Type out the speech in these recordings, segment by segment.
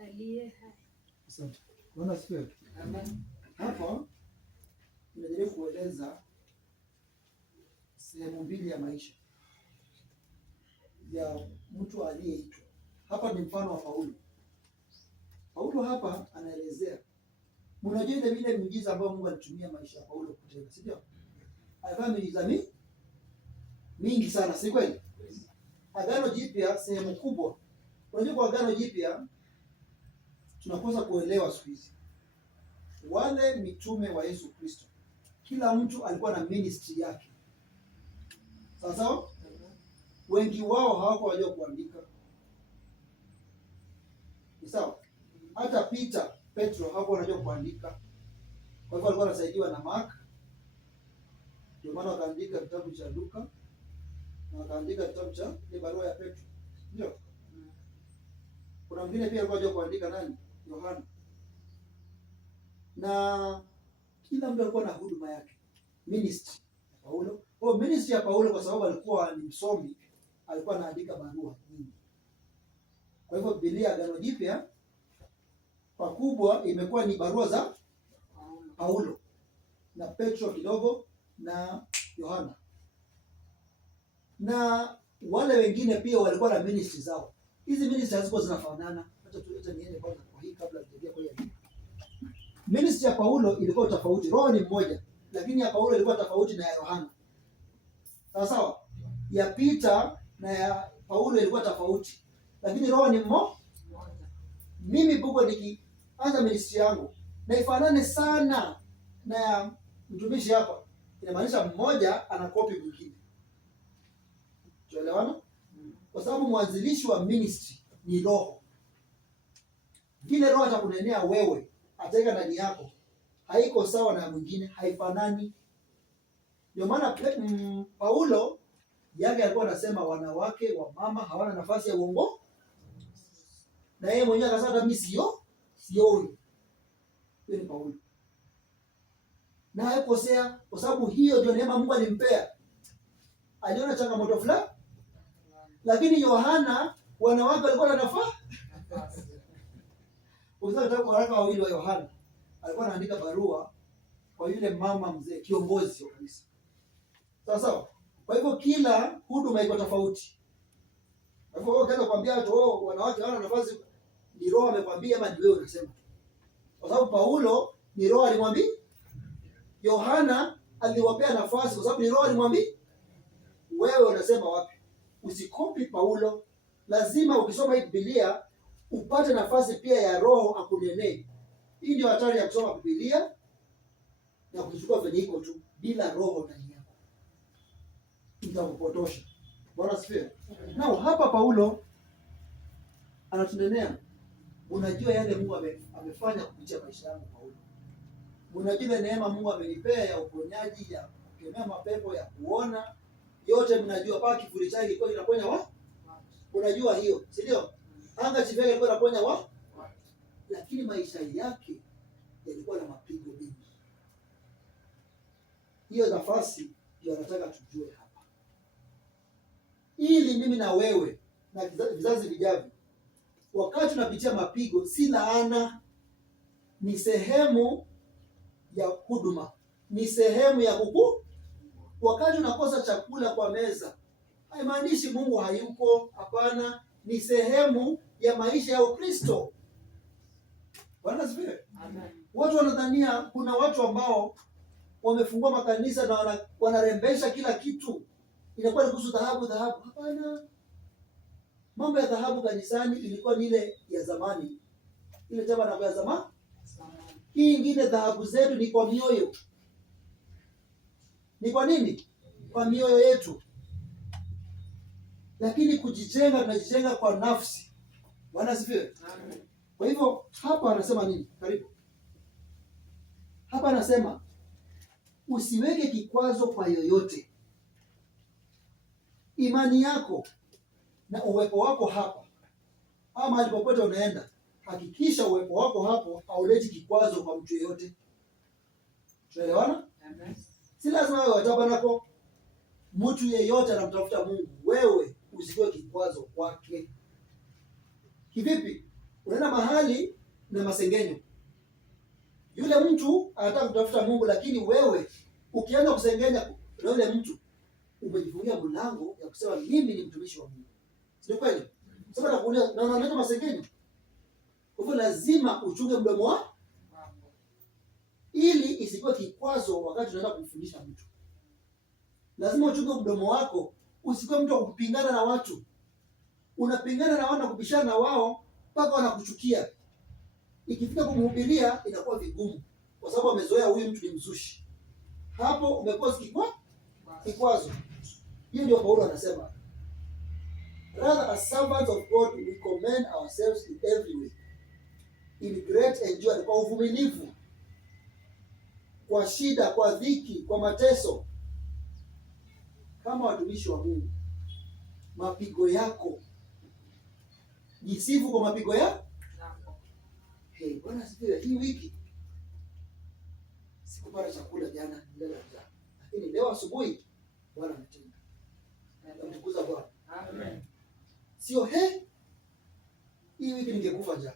aliye hai. Asante. Bwana asifiwe. Amen. Hapa tunajaribu kueleza sehemu mbili ya maisha ya mtu aliyeitwa. Hapa ni mfano wa Paulo. Paulo hapa anaelezea, mnajua ile miujiza ambayo Mungu alitumia maisha ya Paulo kutenda, si ndio? Alifanya miujiza mingi sana, si kweli? Agano Jipya sehemu kubwa. Unajua kwa Agano Jipya tunakosa kuelewa siku hizi. Wale mitume wa Yesu Kristo, kila mtu alikuwa na ministry yake. Sasa wengi wao hawakuwajua kuandika. Ni sawa? Hata Petro hakuwa anajua kuandika. Kwa hivyo alikuwa anasaidiwa na Mark. Ndio maana wakaandika kitabu cha Luka na wakaandika kitabu cha barua ya Petro. Ndio. Kuna mwingine pia alikuwa anajua kuandika nani? Yohana. Na kila mtu alikuwa na huduma yake. Ministry ya Paulo. Ministry ya Paulo kwa sababu alikuwa ni msomi, alikuwa anaandika barua nyingi. Kwa hivyo Biblia Agano Jipya pakubwa imekuwa ni barua za Paulo na Petro kidogo na Yohana. Na wale wengine pia walikuwa na ministry zao. Hizi ministry haziko zinafanana. Acha niende kwanza kwa hii kabla tujaingia kwa hiyo. Ministry ya Paulo ilikuwa tofauti. Roho ni mmoja, lakini ya Paulo ilikuwa tofauti na ya Yohana. Sawa sawa? Ya Peter na ya Paulo ilikuwa tofauti, lakini roho ni mmoja. Mimi buko nikianza ministry yangu na ifanane sana na ya mtumishi hapa, inamaanisha mmoja anakopi mwingine. Tuelewana? Kwa sababu mwanzilishi wa ministry ni roho. Vile roho atakunenea wewe, ataweka ndani yako, haiko sawa na mwingine, haifanani. Ndio maana Paulo yake alikuwa anasema wanawake wa mama hawana nafasi ya uongo. Na yeye mwenyewe akasema hata mimi sioni. Hiyo ni Paulo. Na haikosea kwa sababu hiyo ndio neema Mungu alimpea. Aliona changamoto fulani. Lakini Yohana wanawake walikuwa na nafasi. Ukitaka waraka wawili wa Yohana, alikuwa anaandika barua kwa yule mama mzee, kiongozi wa kanisa. Sawa? Kwa hivyo kila huduma iko tofauti. Kwa hivyo ukianza kuambia watu wanawake hawana nafasi, ni roho amekwambia ama ni wewe unasema? Kwa sababu Paulo ni roho alimwambia. Yohana aliwapea nafasi kwa sababu ni roho alimwambia. Wewe unasema wapi? Usikopi Paulo. Lazima ukisoma hii Biblia upate nafasi pia ya roho akunenee. Hii ndio hatari ya kusoma Biblia na kuchukua venye iko tu bila roho ndani yako. Itakupotosha. Bwana asifiwe. Nao hapa Paulo anatunenea, unajua yale Mungu amefanya kupitia maisha yangu Paulo. Unajua neema Mungu amenipea ya uponyaji, ya kukemea mapepo, ya kuona. Yote mnajua paka kivuli chake kilikuwa kinaponya wa? Unajua hiyo, si ndio? Anga chiveke kilikuwa kinaponya wa? Lakini maisha yake yalikuwa na mapigo mengi. Hiyo nafasi ndio nataka tujue hapa. Ili mimi na wewe na vizazi vijavyo, wakati tunapitia mapigo, si laana, ni sehemu ya huduma, ni sehemu ya kuku. Wakati unakosa chakula kwa meza, haimaanishi Mungu hayuko, hapana, ni sehemu ya maisha ya Ukristo. Bwana asifiwe. Amen. Watu wanadhania kuna watu ambao wamefungua makanisa na wanarembesha kila kitu. Inakuwa ni kuhusu dhahabu. Hapana. Mambo ya dhahabu kanisani ilikuwa ni ile ya zamani. Ile tabernakulo ya zamani. Hii ingine dhahabu zetu ni kwa mioyo. Ni kwa nini? Kwa mioyo yetu. Lakini kujijenga, tunajijenga kwa nafsi. Bwana asifiwe. Amen. Kwa hivyo hapa anasema nini? Karibu. Hapa anasema usiweke kikwazo kwa yoyote. Imani yako na uwepo wako hapa, ama mahali popote unaenda, hakikisha uwepo wako hapo hauleti kikwazo kwa mtu yeyote. Tunaelewana? Amen. Si lazima wewe watabanako. Mtu yeyote anamtafuta Mungu, wewe usikuwe kikwazo kwake. Kivipi? Unaenda mahali na masengenyo. Yule mtu anataka kutafuta Mungu, lakini wewe ukianza kusengenya na yule mtu, umejifungia mlango ya kusema mimi ni mtumishi wa Mungu. Sio kweli? Sasa nakuuliza, na unaleta masengenyo. Kwa hivyo lazima uchunge mdomo wako ili isikuwe kikwazo wakati unaenda kumfundisha mtu. Lazima uchunge mdomo wako, usikuwe mtu wa kupingana na watu. Unapingana na watu na kubishana na wao mpaka wanakuchukia. Ikifika kumhubiria inakuwa vigumu, kwa sababu amezoea huyu mtu ni mzushi. Hapo umekuwa kikwazo. Hiyo ndio Paulo anasema, rather as servants of God we commend ourselves in every way, in great endurance, kwa uvumilivu, kwa shida, kwa dhiki, kwa mateso. Kama watumishi wa Mungu, mapigo yako, jisifu kwa mapigo yako. Hey, Bwana asifiwe. Hii wiki sikupata chakula jana, nilala njaa. Lakini leo asubuhi Bwana ametenda. Namtukuza Bwana. Amen. Sio hii wiki ningekufa njaa.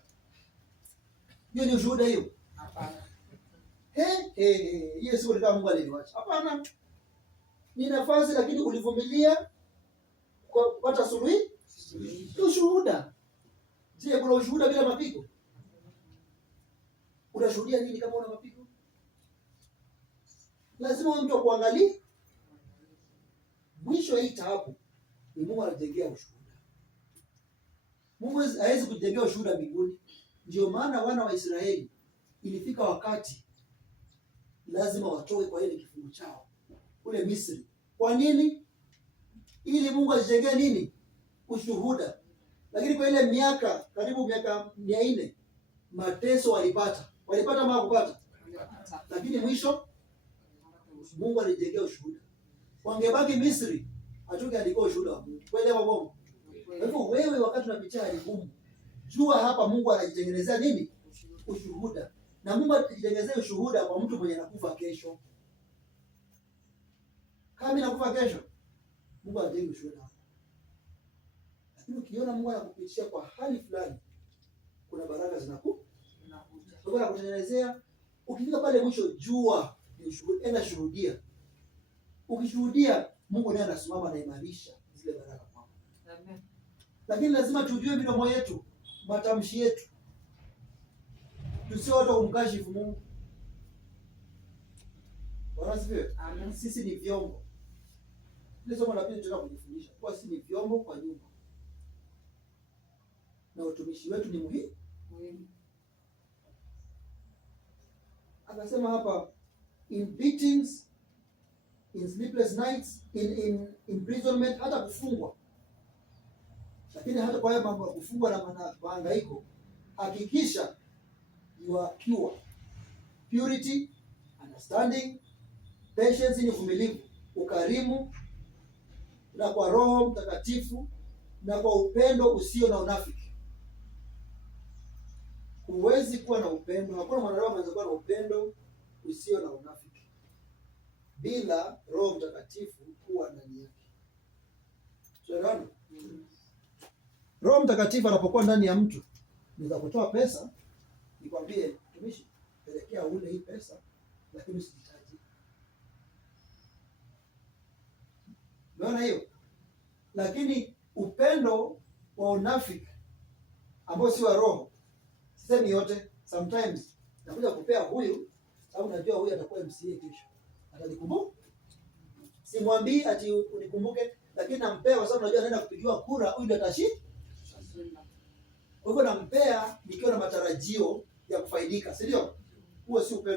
Hiyo ni ushuhuda hiyo? Hapana. Hiyo sio kama Mungu aliniacha. Hapana. Ni nafasi, lakini ulivumilia kwa kupata suluhi. Ushuhuda. Je, kuna ushuhuda bila mapigo? Unashuhudia nini kama una mapigo? Lazima mtu akuangalie. Mwisho hii taabu ni Mungu anajengea ushuhuda. Mungu hawezi kujengea ushuhuda mbinguni. Ndio maana wana wa Israeli ilifika wakati lazima watoe kwa ile kifungo chao kule Misri. Kwa nini? Ili Mungu ajengee nini? Ushuhuda. Lakini kwa ile miaka karibu miaka 400 mateso walipata ama kupata, lakini mwisho Mungu alijengea ushuhuda. Wangebaki Misri, hatuke alikuwa ushuhuda wa Mungu. Kweli ama bongo? Kwa hivyo wewe wakati unapitia hali ngumu, jua hapa Mungu anajitengenezea nini? Ushuhuda. Na Mungu anajitengenezea ushuhuda kwa mtu mwenye anakufa kesho. Kama nakufa kesho, Mungu anajenga ushuhuda. Lakini ukiona Mungu anakupitia kwa hali fulani, kuna baraka zinakuja. Mungu anakutengenezea. Ukifika pale mwisho, jua ni ushuhuda, enda shuhudia. Ukishuhudia, Mungu ndiye anasimama na imarisha zile baraka kwako. Amen. Lakini lazima tujue midomo yetu, matamshi yetu. Tusio watu kumkashifu Mungu. Bwana asifiwe. Amen. Sisi ni vyombo. Ile somo la pili tunataka kujifundisha. Kwa sisi ni vyombo kwa nyumba. Na utumishi wetu ni muhimu. Akasema hapa, in beatings, in sleepless nights, in imprisonment, hata kufungwa. Lakini hata kwa hiyo mambo ya kufungwa na mahangaiko, hakikisha you are pure. Purity, understanding, patience ni uvumilivu, ukarimu, na kwa Roho Mtakatifu, na kwa upendo usio na unafiki. Huwezi kuwa na upendo, hakuna mwanadamu anaweza kuwa na upendo usio na unafiki bila Roho Mtakatifu kuwa ndani yake. Tunaona? Roho Mtakatifu anapokuwa ndani ya mtu, niweza kutoa pesa, nikwambie mtumishi, pelekea ule hii pesa, lakini usihitaji. Unaona hiyo? Lakini upendo wa unafiki ambao si wa Roho, sisemi yote, sometimes nakuja kupea huyu sababu najua huyu atakuwa MCA kesho, atanikumbuka. Simwambii ati unikumbuke, lakini nampea kwa sababu najua anaenda kupigiwa kura, huyu ndio atashinda. Kwa hivyo nampea nikiwa na matarajio ya kufaidika, si ndio? Huo si upendo.